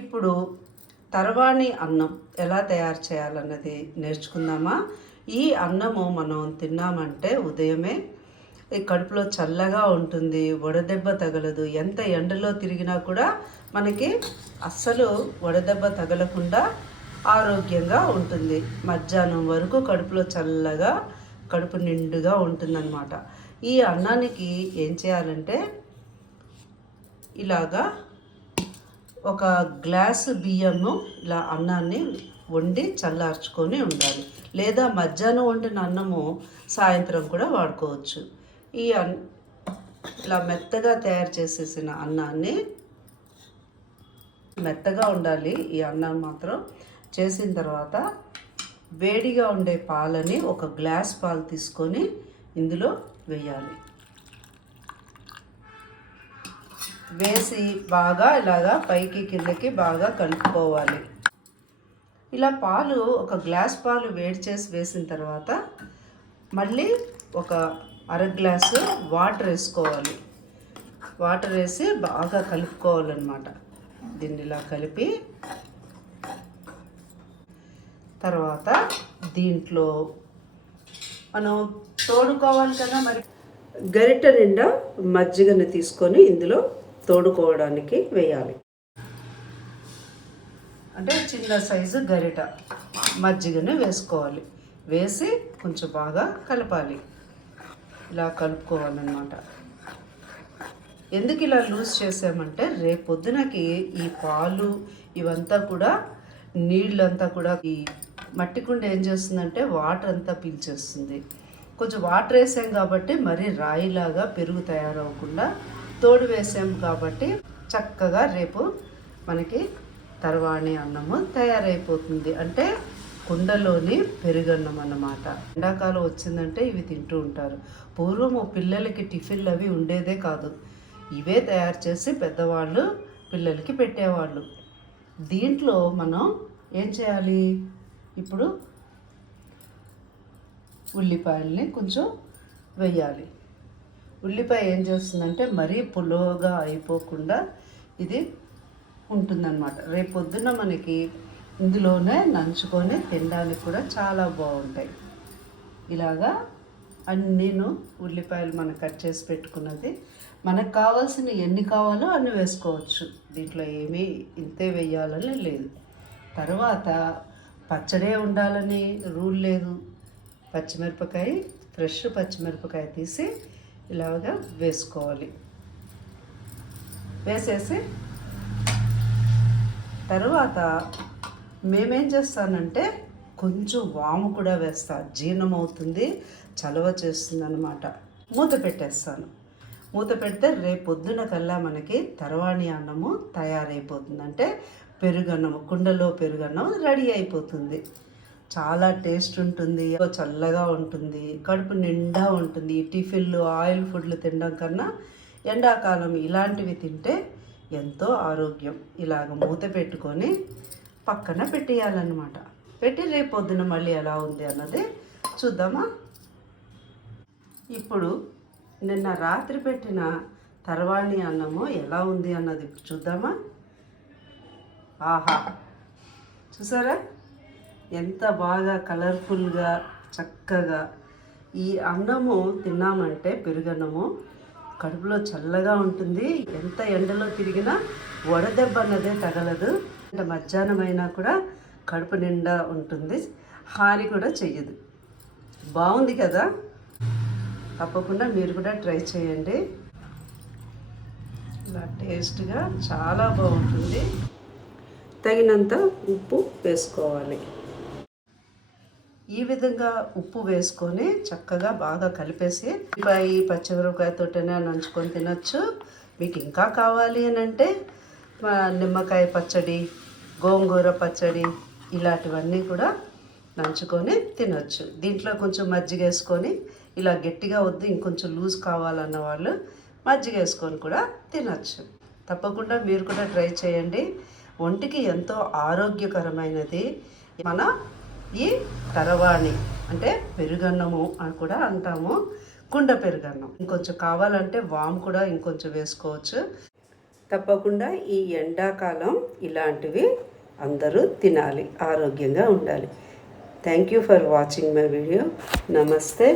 ఇప్పుడు తర్వాణి అన్నం ఎలా తయారు చేయాలన్నది నేర్చుకుందామా. ఈ అన్నము మనం తిన్నామంటే ఉదయమే ఈ కడుపులో చల్లగా ఉంటుంది, వడదెబ్బ తగలదు. ఎంత ఎండలో తిరిగినా కూడా మనకి అస్సలు వడదెబ్బ తగలకుండా ఆరోగ్యంగా ఉంటుంది. మధ్యాహ్నం వరకు కడుపులో చల్లగా కడుపు నిండుగా ఉంటుందన్నమాట. ఈ అన్నానికి ఏం చేయాలంటే ఇలాగా ఒక గ్లాసు బియ్యము ఇలా అన్నాన్ని వండి చల్లార్చుకొని ఉండాలి. లేదా మధ్యాహ్నం వండిన అన్నము సాయంత్రం కూడా వాడుకోవచ్చు. ఈ ఇలా మెత్తగా తయారు చేసేసిన అన్నాన్ని, మెత్తగా ఉండాలి ఈ అన్నం మాత్రం. చేసిన తర్వాత వేడిగా ఉండే పాలని ఒక గ్లాస్ పాలు తీసుకొని ఇందులో వేయాలి. వేసి బాగా ఇలాగా పైకి కిందకి బాగా కలుపుకోవాలి. ఇలా పాలు ఒక గ్లాస్ పాలు వేడి చేసి వేసిన తర్వాత మళ్ళీ ఒక అర గ్లాసు వాటర్ వేసుకోవాలి. వాటర్ వేసి బాగా కలుపుకోవాలన్నమాట. దీన్ని ఇలా కలిపి తర్వాత దీంట్లో మనం తోడుకోవాలి కదా, మరి గరిటె నిండా మజ్జిగను తీసుకొని ఇందులో తోడుకోవడానికి వేయాలి. అంటే చిన్న సైజు గరిట మజ్జిగను వేసుకోవాలి. వేసి కొంచెం బాగా కలపాలి. ఇలా కలుపుకోవాలన్నమాట. ఎందుకు ఇలా లూజ్ చేసామంటే రేపు పొద్దునకి ఈ పాలు ఇవంతా కూడా నీళ్ళంతా కూడా ఈ మట్టి కుండ ఏం చేస్తుందంటే వాటర్ అంతా పీల్చేస్తుంది. కొంచెం వాటర్ వేసాం కాబట్టి మరీ రాయిలాగా పెరుగు తయారవకుండా తోడు వేసాం కాబట్టి చక్కగా రేపు మనకి తర్వాణి అన్నము తయారైపోతుంది. అంటే కుండలోని పెరుగన్నం అన్నమాట. ఎండాకాలం వచ్చిందంటే ఇవి తింటూ ఉంటారు. పూర్వము పిల్లలకి టిఫిన్లు అవి ఉండేదే కాదు. ఇవే తయారు చేసి పెద్దవాళ్ళు పిల్లలకి పెట్టేవాళ్ళు. దీంట్లో మనం ఏం చేయాలి, ఇప్పుడు ఉల్లిపాయల్ని కొంచెం వేయాలి. ఉల్లిపాయ ఏం చేస్తుందంటే మరీ పుల్లగా అయిపోకుండా ఇది ఉంటుందన్నమాట. రేపు పొద్దున్న మనకి ఇందులోనే నంచుకొని తినడానికి కూడా చాలా బాగుంటాయి. ఇలాగా అన్నీను ఉల్లిపాయలు మనం కట్ చేసి పెట్టుకున్నది మనకు కావాల్సిన ఎన్ని కావాలో అన్ని వేసుకోవచ్చు. దీంట్లో ఏమీ ఇంతే వేయాలని లేదు. తర్వాత పచ్చడే ఉండాలని రూల్ లేదు. పచ్చిమిరపకాయ, ఫ్రెష్ పచ్చిమిరపకాయ తీసి ఇలాగా వేసుకోవాలి. వేసేసి తర్వాత మేమేం చేస్తానంటే కొంచెం వాము కూడా వేస్తా. జీర్ణమవుతుంది, చలవ చేస్తుంది అన్నమాట. మూత పెట్టేస్తాను. మూత పెడితే రేపు పొద్దున కల్లా మనకి తర్వాణి అన్నము తయారైపోతుంది. అంటే పెరుగన్నము, కుండలో పెరుగన్నం రెడీ అయిపోతుంది. చాలా టేస్ట్ ఉంటుంది, చల్లగా ఉంటుంది, కడుపు నిండా ఉంటుంది. ఈ టిఫిన్లు ఆయిల్ ఫుడ్లు తినడం కన్నా ఎండాకాలం ఇలాంటివి తింటే ఎంతో ఆరోగ్యం. ఇలాగ మూత పెట్టుకొని పక్కన పెట్టేయాలన్నమాట. పెట్టి రేపు పొద్దున మళ్ళీ ఎలా ఉంది అన్నది చూద్దామా. ఇప్పుడు నిన్న రాత్రి పెట్టిన తర్వాణి అన్నము ఎలా ఉంది అన్నది చూద్దామా. ఆహా, చూసారా ఎంత బాగా కలర్ఫుల్గా చక్కగా. ఈ అన్నము తిన్నామంటే పెరుగన్నము కడుపులో చల్లగా ఉంటుంది. ఎంత ఎండలో తిరిగినా వడదెబ్బ అన్నదే తగలదు. అంటే మధ్యాహ్నం అయినా కూడా కడుపు నిండా ఉంటుంది, హాని కూడా చెయ్యదు. బాగుంది కదా, తప్పకుండా మీరు కూడా ట్రై చేయండి. ఇలా టేస్ట్గా చాలా బాగుంటుంది. తగినంత ఉప్పు వేసుకోవాలి. ఈ విధంగా ఉప్పు వేసుకొని చక్కగా బాగా కలిపేసి పచ్చిమిరపకాయతోటనే నంచుకొని తినచ్చు. మీకు ఇంకా కావాలి అని అంటే నిమ్మకాయ పచ్చడి, గోంగూర పచ్చడి ఇలాంటివన్నీ కూడా నంచుకొని తినచ్చు. దీంట్లో కొంచెం మజ్జిగ వేసుకొని, ఇలా గట్టిగా వద్దు ఇంకొంచెం లూజ్ కావాలన్న వాళ్ళు మజ్జిగ వేసుకొని కూడా తినచ్చు. తప్పకుండా మీరు కూడా ట్రై చేయండి. ఒంటికి ఎంతో ఆరోగ్యకరమైనది మన ఈ తర్వాణి, అంటే పెరుగన్నము అని కూడా అంటాము. కుండ పెరుగన్నం. ఇంకొంచెం కావాలంటే వాము కూడా ఇంకొంచెం వేసుకోవచ్చు. తప్పకుండా ఈ ఎండాకాలం ఇలాంటివి అందరూ తినాలి, ఆరోగ్యంగా ఉండాలి. Thank you for watching my video. నమస్తే.